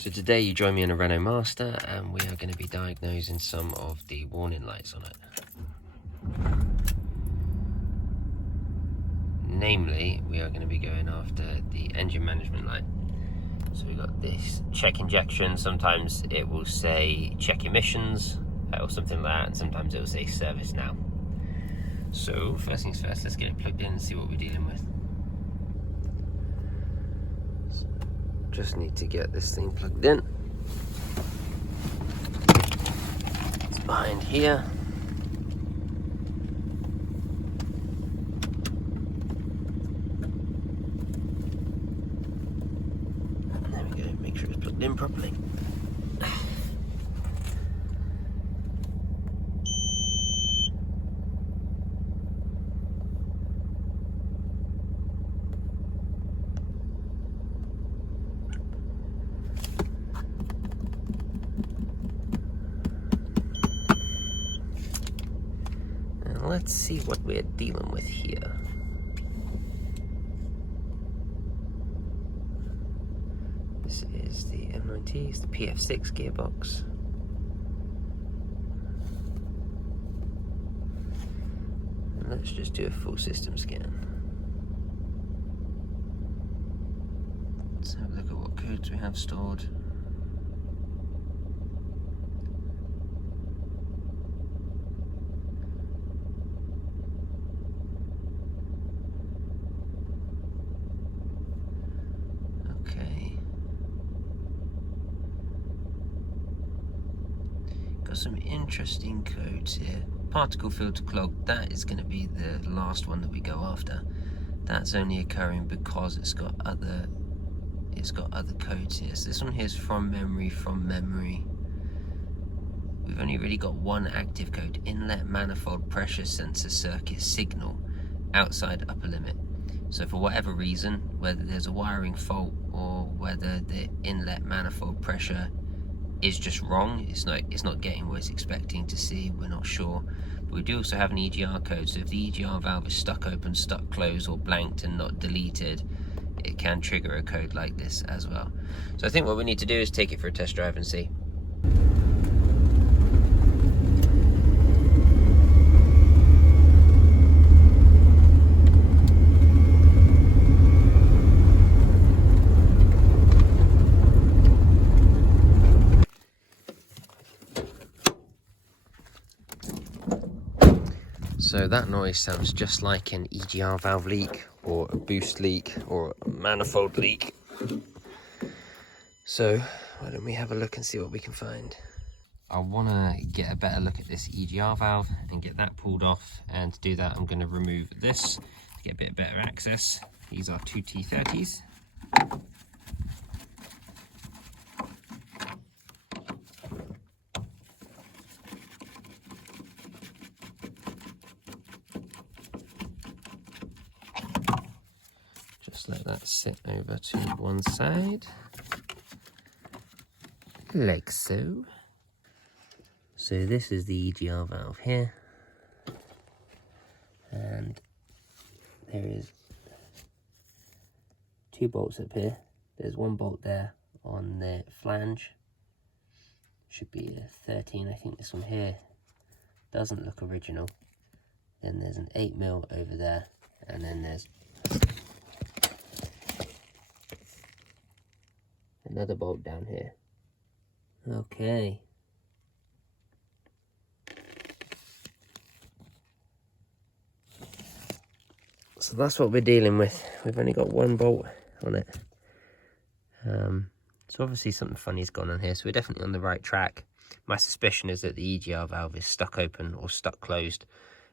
So today you join me in a Renault Master and we are going to be diagnosing some of the warning lights on it. Namely, we are going to be going after the engine management light. So we've got this check injection, sometimes it will say check emissions or something like that, and sometimes it will say service now. So first things first, let's get it plugged in and see what we're dealing with. So, just need to get this thing plugged in. It's behind here. There we go, make sure it's plugged in properly. Let's see what we're dealing with here. This is the M90, it's the PF6 gearbox. And let's just do a full system scan. Let's have a look at what codes we have stored. Got some interesting codes here. Particle filter clog, that is going to be the last one that we go after. That's only occurring because it's got other codes here. So this one here is from memory. We've only really got one active code: inlet manifold pressure sensor circuit signal outside upper limit. So for whatever reason, whether there's a wiring fault or whether the inlet manifold pressure is just wrong, it's not getting what it's expecting to see, we're not sure. But we do also have an EGR code, so if the EGR valve is stuck open, stuck closed, or blanked and not deleted, it can trigger a code like this as well. So I think what we need to do is take it for a test drive and see. So that noise sounds just like an EGR valve leak, or a boost leak, or a manifold leak. So why don't we have a look and see what we can find. I want to get a better look at this EGR valve and get that pulled off, and to do that I'm going to remove this to get a bit better access. These are two T30s. Just let that sit over to one side, like so. So this is the EGR valve here, and there is two bolts up here. There's one bolt there on the flange, should be a 13. I think this one here doesn't look original. Then there's an 8mm over there, and then there's another bolt down here. Okay. So that's what we're dealing with. We've only got one bolt on it. So obviously something funny's gone on here, so we're definitely on the right track. My suspicion is that the EGR valve is stuck open or stuck closed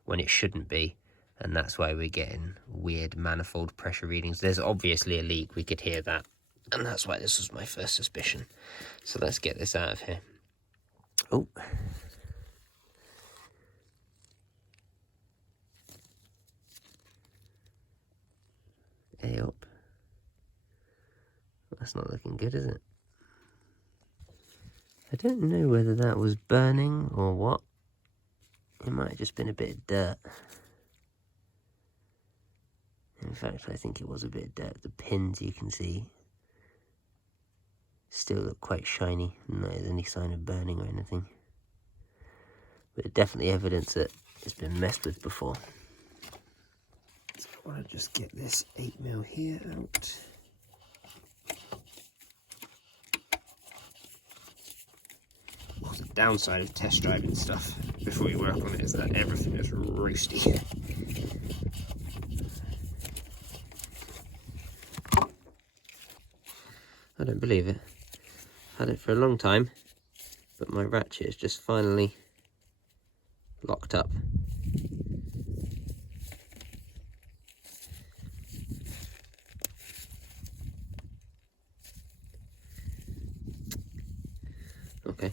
when it shouldn't be, and that's why we're getting weird manifold pressure readings. There's obviously a leak, we could hear that, and that's why this was my first suspicion. So let's get this out of here. Oh. A up. That's not looking good, is it? I don't know whether that was burning or what. It might have just been a bit of dirt. In fact, I think it was a bit of dirt. The pins you can see. still look quite shiny, and not any sign of burning or anything. But definitely evidence that it's been messed with before. So I want to just get this 8mm here out. Well, the downside of test driving stuff before you work on it is that everything is roasty. I don't believe it. Had it for a long time, but my ratchet is just finally locked up. Okay,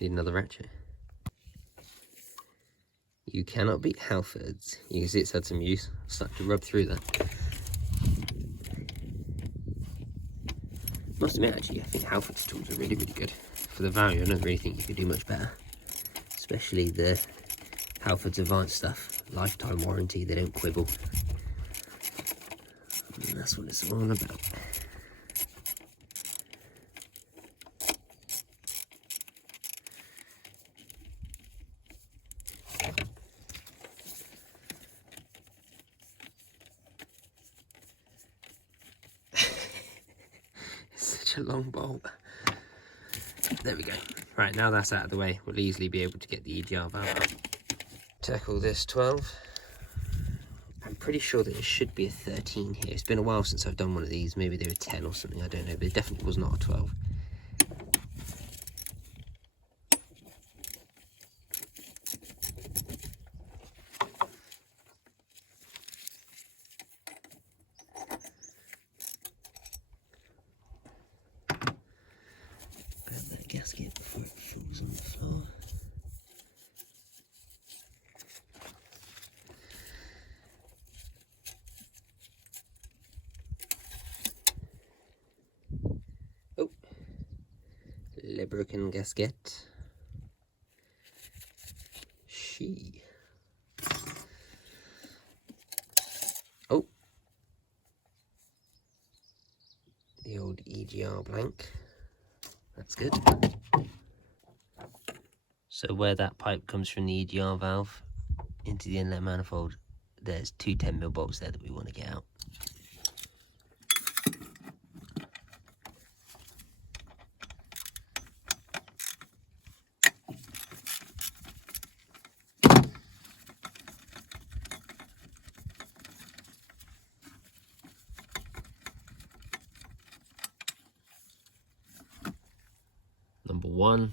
need another ratchet. You cannot beat Halfords. You can see it's had some use. Starting to rub through that. Must admit, actually, I think Halfords tools are really, really good. For the value, I don't really think you could do much better. Especially the Halfords Advanced stuff. Lifetime warranty, they don't quibble. And that's what it's all about. Such a long bolt. There we go. Right, now that's out of the way, we'll easily be able to get the EGR valve out. Tackle this 12. I'm pretty sure that it should be a 13 here. It's been a while since I've done one of these. Maybe they were 10 or something, I don't know, but it definitely was not a 12. Grab that gasket before it falls on the floor. Oh, broken gasket. Oh, the old EGR blank. That's good. So where that pipe comes from the EGR valve into the inlet manifold, there's two 10mm bolts there that we want to get out. Number one.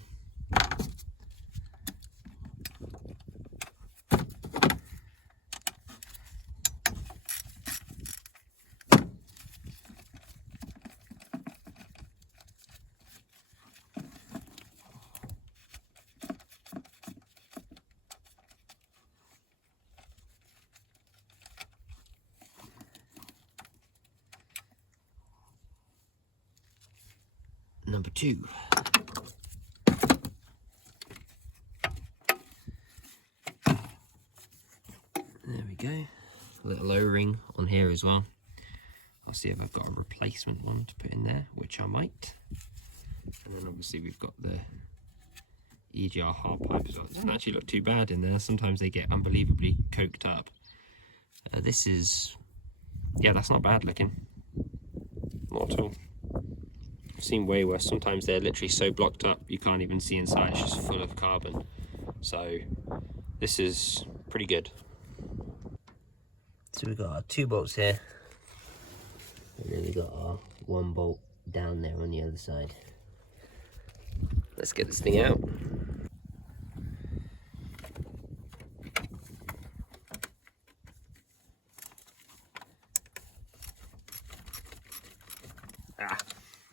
Number two. There we go. A little O-ring on here as well. I'll see if I've got a replacement one to put in there, which I might. And then obviously we've got the EGR hard pipe as well. It doesn't actually look too bad in there. Sometimes they get unbelievably coked up. This is, yeah, that's not bad looking. Not at all. I've seen way worse. Sometimes they're literally so blocked up you can't even see inside. It's just full of carbon. So this is pretty good. So we've got our 2 bolts here, and then we've got our 1 bolt down there on the other side. Let's get this thing out.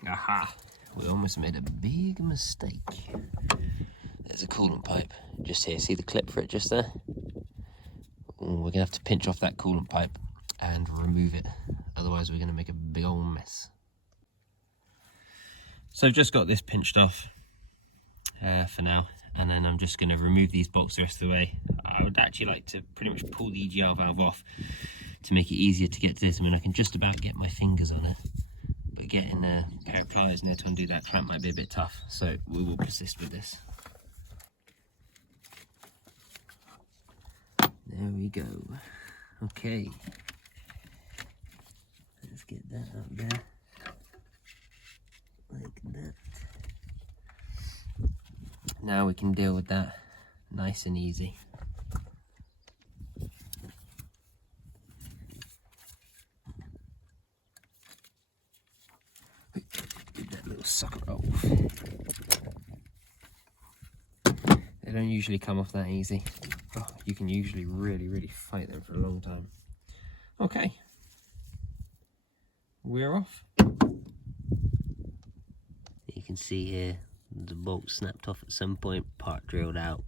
Aha! We almost made a big mistake. There's a coolant pipe just here. See the clip for it just there? We're gonna have to pinch off that coolant pipe and remove it, otherwise we're gonna make a big old mess. So I've just got this pinched off for now, and then I'm just gonna remove these bolts the rest of the way. I would actually like to pretty much pull the EGR valve off to make it easier to get to this. I mean, I can just about get my fingers on it, but but getting a pair of pliers in there to undo that clamp might be a bit tough, so we will persist with this. There we go. Okay, let's get that up there like that. Now we can deal with that nice and easy. Get that little sucker off. They don't usually come off that easy. Oh, you can usually really fight them for a long time. Okay, we're off. You can see here the bolt snapped off at some point, part drilled out.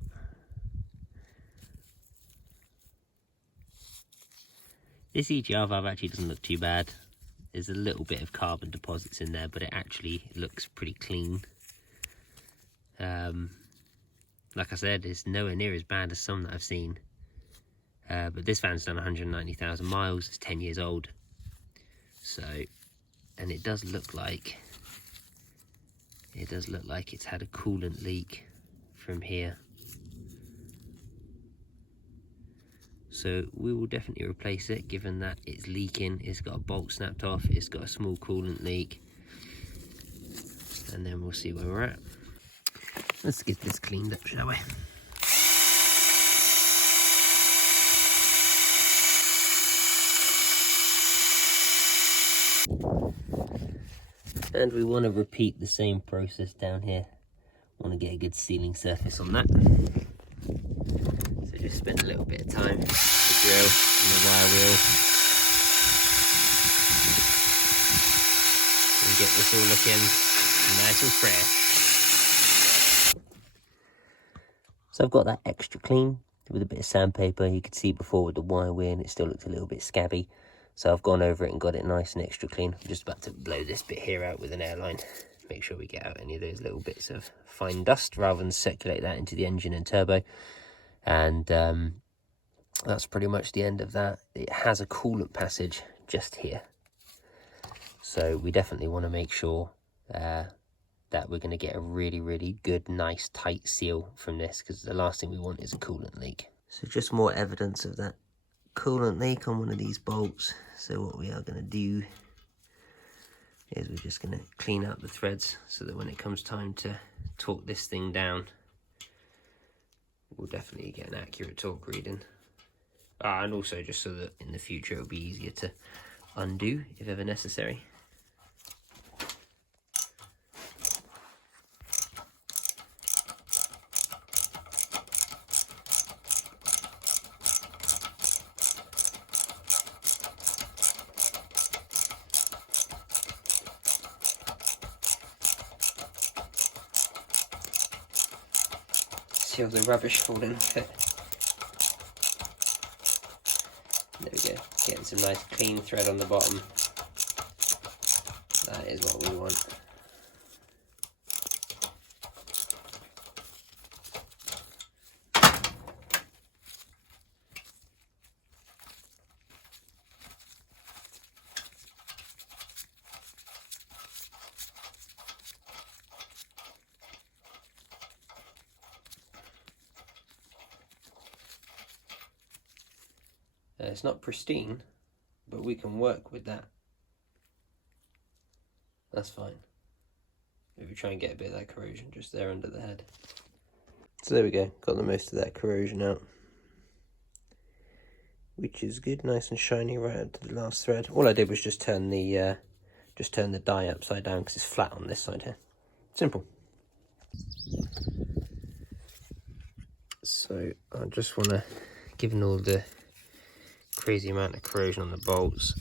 This EGR valve actually doesn't look too bad. There's a little bit of carbon deposits in there, but it actually looks pretty clean. Like I said, it's nowhere near as bad as some that I've seen. But this van's done 190,000 miles, it's 10 years old. So, and it does look like it's had a coolant leak from here. So we will definitely replace it, given that it's leaking, it's got a bolt snapped off, it's got a small coolant leak. And then we'll see where we're at. Let's get this cleaned up, shall we? And we want to repeat the same process down here. Want to get a good sealing surface on that. So just spend a little bit of time with the drill and the wire wheel. And get this all looking nice and fresh. So I've got that extra clean with a bit of sandpaper. You could see before with the wire wheel and it still looked a little bit scabby. So I've gone over it and got it nice and extra clean. I'm just about to blow this bit here out with an airline. Make sure we get out any of those little bits of fine dust rather than circulate that into the engine and turbo. And that's pretty much the end of that. It has a coolant passage just here. So we definitely want to make sure that we're going to get a really good, nice, tight seal from this, because the last thing we want is a coolant leak. So just more evidence of that coolant leak on one of these bolts. So what we are going to do is we're just going to clean out the threads so that when it comes time to torque this thing down, we'll definitely get an accurate torque reading. And also just so that in the future it'll be easier to undo if ever necessary. See all the rubbish falling off it. There we go, getting some nice clean thread on the bottom. That is what we want. It's not pristine, but we can work with that. That's fine. Maybe try and get a bit of that corrosion just there under the head. So there we go, got the most of that corrosion out, which is good, nice and shiny right up to the last thread. All I did was just turn the die upside down because it's flat on this side here. Simple. So I just want to, given all the crazy amount of corrosion on the bolts,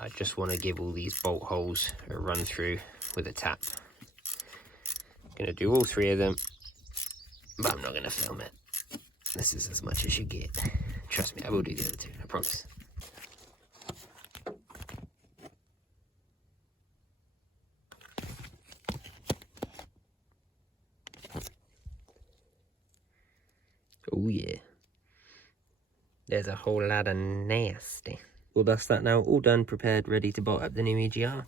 I just want to give all these bolt holes a run through with a tap. I'm going to do all 3 of them, but I'm not going to film it. This is as much as you get. Trust me, I will do the other 2, I promise. Oh yeah. There's a whole lot of nasty. Well, that's that now, all done, prepared, ready to bolt up the new EGR.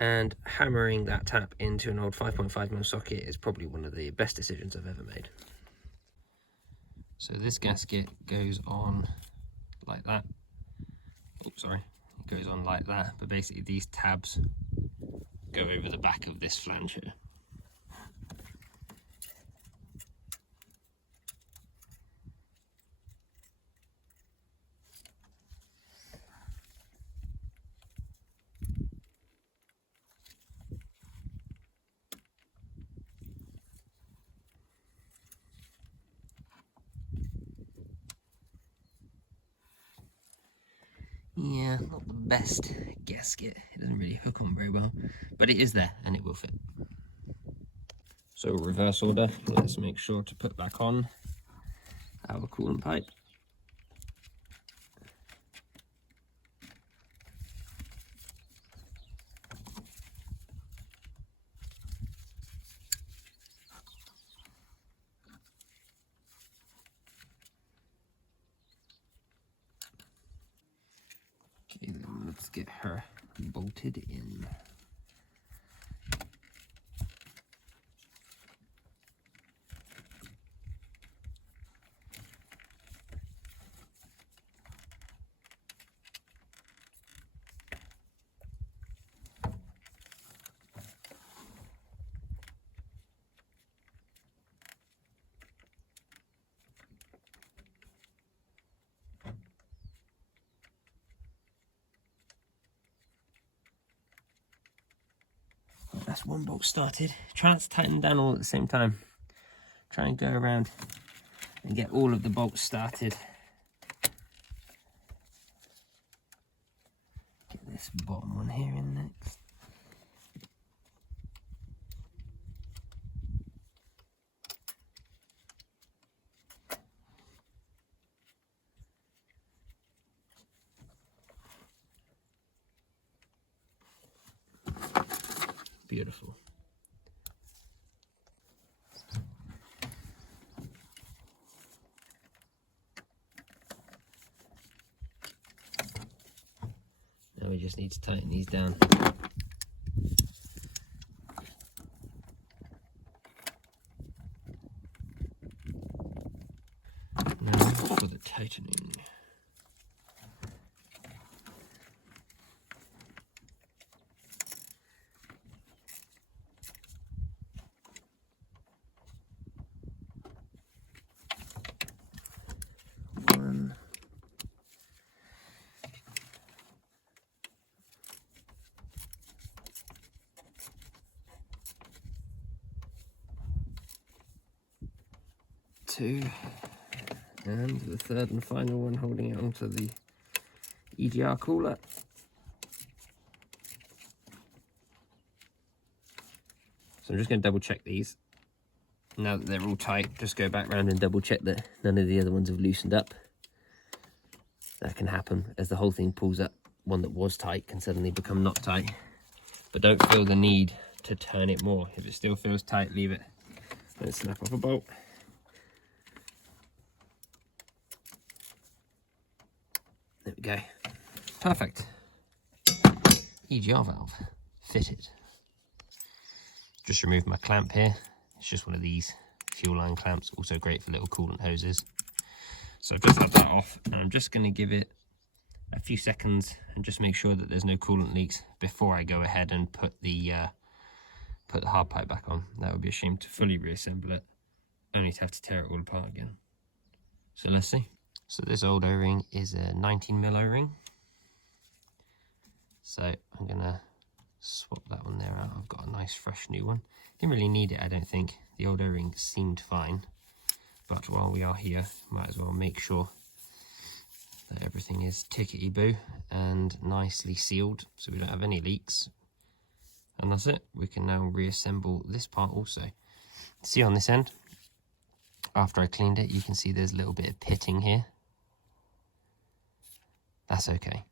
And hammering that tap into an old 5.5mm socket is probably one of the best decisions I've ever made. So this gasket goes on like that. Oh, sorry, it goes on like that, but basically these tabs go over the back of this flange here. Yeah, not the best gasket. It doesn't really hook on very well, but it is there and it will fit. So reverse order, let's make sure to put back on our coolant pipe. Okay, then let's get her bolted in. That's one bolt started. Try not to tighten down all at the same time. Try and go around and get all of the bolts started. Get this bottom one here in next. Beautiful. Now we just need to tighten these down. Now for the tightening. One. Two. And the third and final one, holding it onto the EGR cooler. So I'm just going to double check these. Now that they're all tight, just go back round and double check that none of the other ones have loosened up. That can happen as the whole thing pulls up. One that was tight can suddenly become not tight. But don't feel the need to turn it more. If it still feels tight, leave it. Don't snap off a bolt. There we go. Perfect. EGR valve fitted. Just removed my clamp here. It's just one of these fuel line clamps, also great for little coolant hoses. So I've just had that off, and I'm just going to give it a few seconds and just make sure that there's no coolant leaks before I go ahead and put the hard pipe back on. That would be a shame to fully reassemble it, only to have to tear it all apart again. So let's see. So this old O-ring is a 19mm O-ring. So I'm going to swap that one there out. I've got a nice fresh new one. Didn't really need it, I don't think. The old O-ring seemed fine. But while we are here, might as well make sure that everything is tickety-boo and nicely sealed so we don't have any leaks. And that's it. We can now reassemble this part also. See on this end, after I cleaned it, you can see there's a little bit of pitting here. That's okay.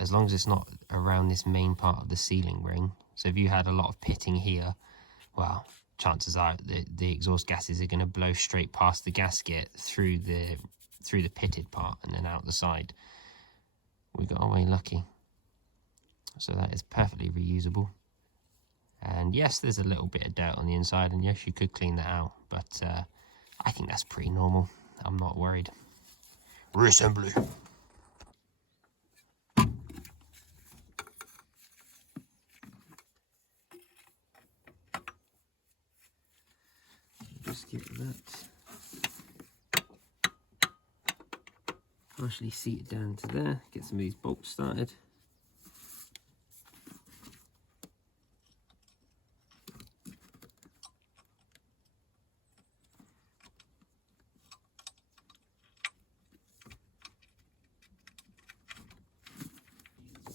As long as it's not around this main part of the sealing ring. So if you had a lot of pitting here, well, chances are the exhaust gases are going to blow straight past the gasket through the pitted part and then out the side. we got away lucky. So that is perfectly reusable. And yes, there's a little bit of dirt on the inside, and yes, you could clean that out, but I think that's pretty normal. I'm not worried. Reassembly. Just get that partially seated down to there. Get some of these bolts started.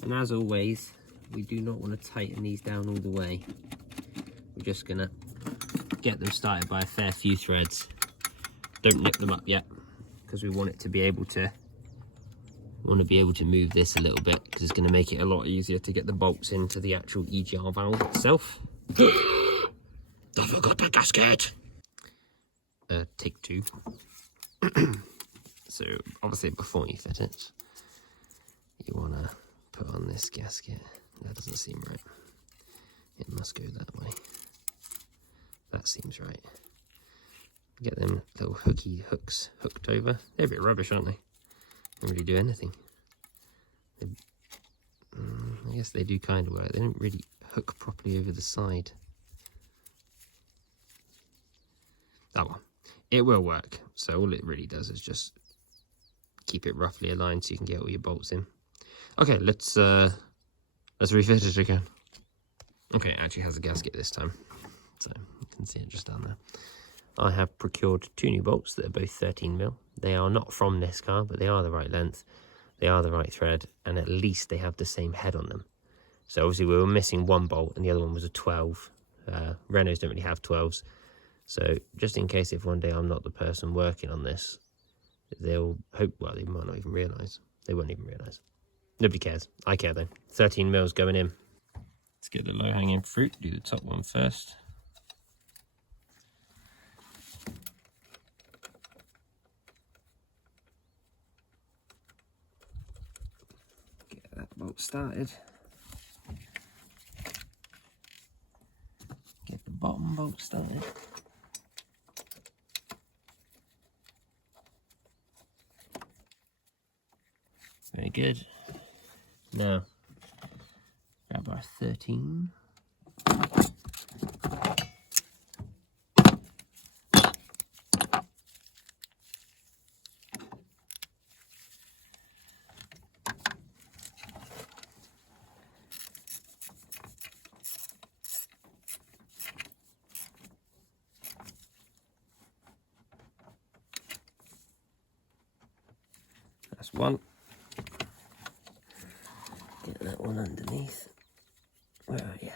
And as always, we do not want to tighten these down all the way. We're just gonna get them started by a fair few threads. Don't nip them up yet, because we want it to be able to move this a little bit, because it's going to make it a lot easier to get the bolts into the actual EGR valve itself. I forgot the gasket. Take two. So obviously before you fit it, you want to put on this gasket. That doesn't seem right. It must go that way. That seems right. Get them little hooks hooked over. They're a bit rubbish, aren't they? Don't really do anything. I guess they do kind of work. They don't really hook properly over the side. That one. It will work. So all it really does is just keep it roughly aligned so you can get all your bolts in. Okay, let's refit it again. Okay, it actually has a gasket this time, so you can see it just down there. I have procured 2 new bolts that are both 13mm. They are not from this car, but they are the right length, they are the right thread, and at least they have the same head on them. So obviously we were missing one bolt and the other one was a 12. Renaults don't really have 12s. So just in case if one day I'm not the person working on this, they'll hope, well, they might not even realise. They won't even realise. Nobody cares. I care though. 13mm going in. Let's get the low hanging fruit, do the top one first. Get that bolt started. Get the bottom bolt started. Very good. Now, grab our 13. That's one. Get that one underneath. Where are you?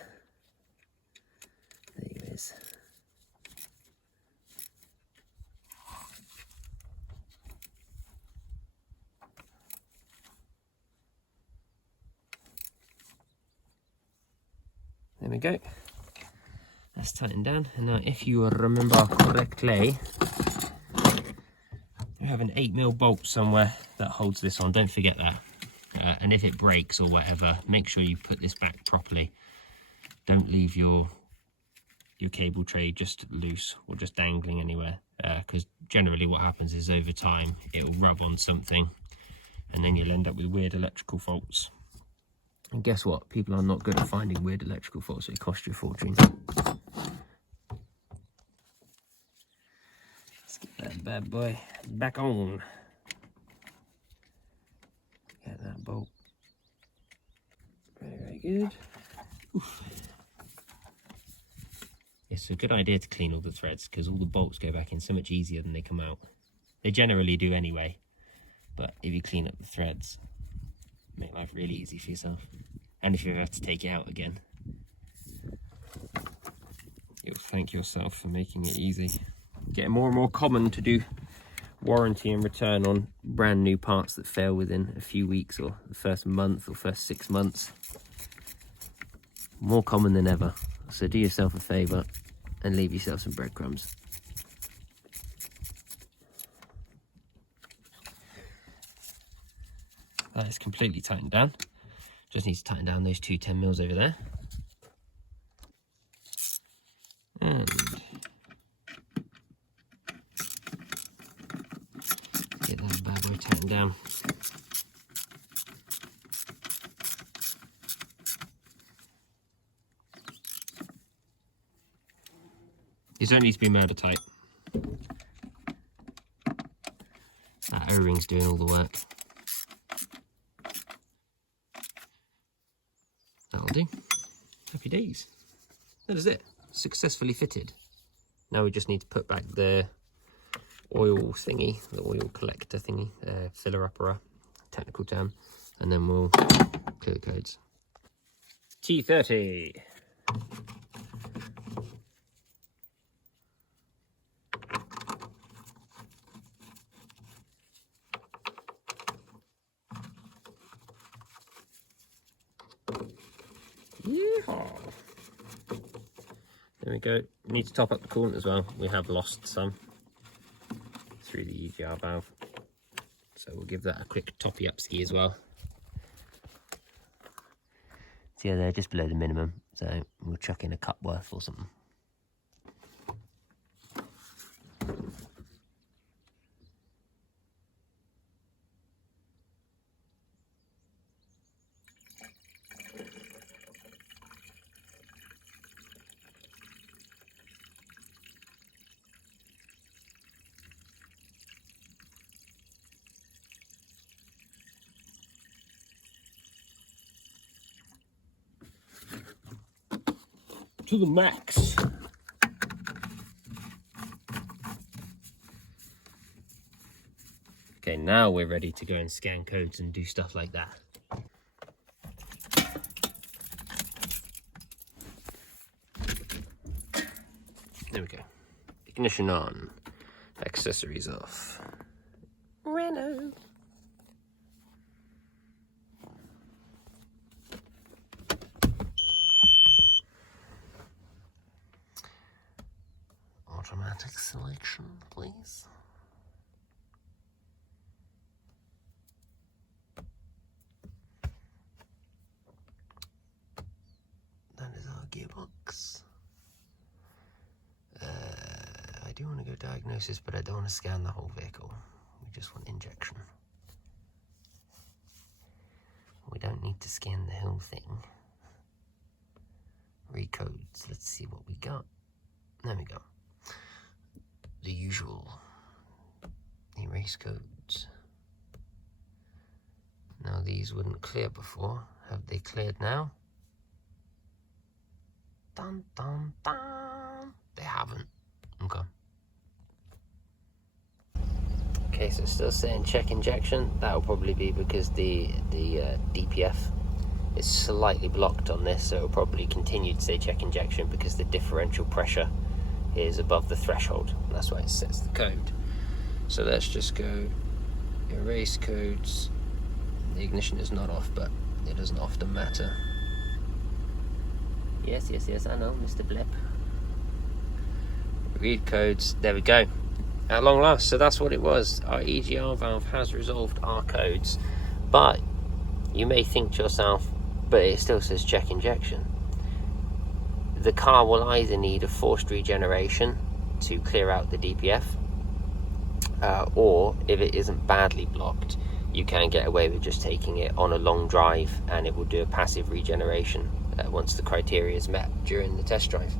There he is. There we go. That's tightened down. And now if you remember correctly, we have an 8mm bolt somewhere that holds this on. Don't forget that. And if it breaks or whatever, make sure you put this back properly. Don't leave your cable tray just loose or just dangling anywhere, because generally what happens is over time it will rub on something and then you'll end up with weird electrical faults. And guess what? People are not good at finding weird electrical faults, so it costs you a fortune. Let's get that bad boy back on. Get that bolt. Very, very good. Oof. It's a good idea to clean all the threads, because all the bolts go back in so much easier than they come out. They generally do anyway, but if you clean up the threads, make life really easy for yourself. And if you ever have to take it out again, you'll thank yourself for making it easy. Getting more and more common to do warranty and return on brand new parts that fail within a few weeks or the first month or first 6 months. More common than ever. So do yourself a favour and leave yourself some breadcrumbs. that is completely tightened down. Just need to tighten down those two 10mm over there. And get that bad boy tightened down. These don't need to be murder tight. That O-ring's doing all the work. That'll do. Happy days. That is it. Successfully fitted. Now we just need to put back the oil thingy, the oil collector thingy, filler upper, technical term, and then we'll clear the codes. T30. Yeehaw. There we go. We need to top up the coolant as well. We have lost some through the EGR valve, so we'll give that a quick toppy up ski as well. So yeah, they're just below the minimum, so we'll chuck in a cup worth or something. To the max. Okay, now we're ready to go and scan codes and do stuff like that. There we go. Ignition on. Accessories off. Renault. Automatic selection, please. That is our gearbox. I do want to go diagnosis, but I don't want to scan the whole vehicle. We just want injection. We don't need to scan the whole thing. Recodes. Let's see what we got. There we go. The usual erase codes. Now these wouldn't clear before. Have they cleared now? Dun dun dun. They haven't. Okay. Okay, so it's still saying check injection. That will probably be because the DPF is slightly blocked on this, so it will probably continue to say check injection because the differential pressure is above the threshold, and that's why it sets the code. So let's just go erase codes. The ignition is not off, but it doesn't often matter. Yes, I know, Mr. Blip. Read codes, there we go. At long last, so that's what it was. Our EGR valve has resolved our codes, but you may think to yourself, but it still says check injection. The car will either need a forced regeneration to clear out the DPF, or if it isn't badly blocked, you can get away with just taking it on a long drive and it will do a passive regeneration once the criteria is met during the test drive.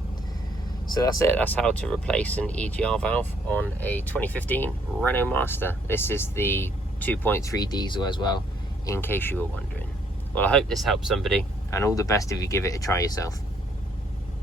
So that's it. That's how to replace an EGR valve on a 2015 Renault Master. This is the 2.3 diesel as well, in case you were wondering. Well, I hope this helps somebody, and all the best if you give it a try yourself.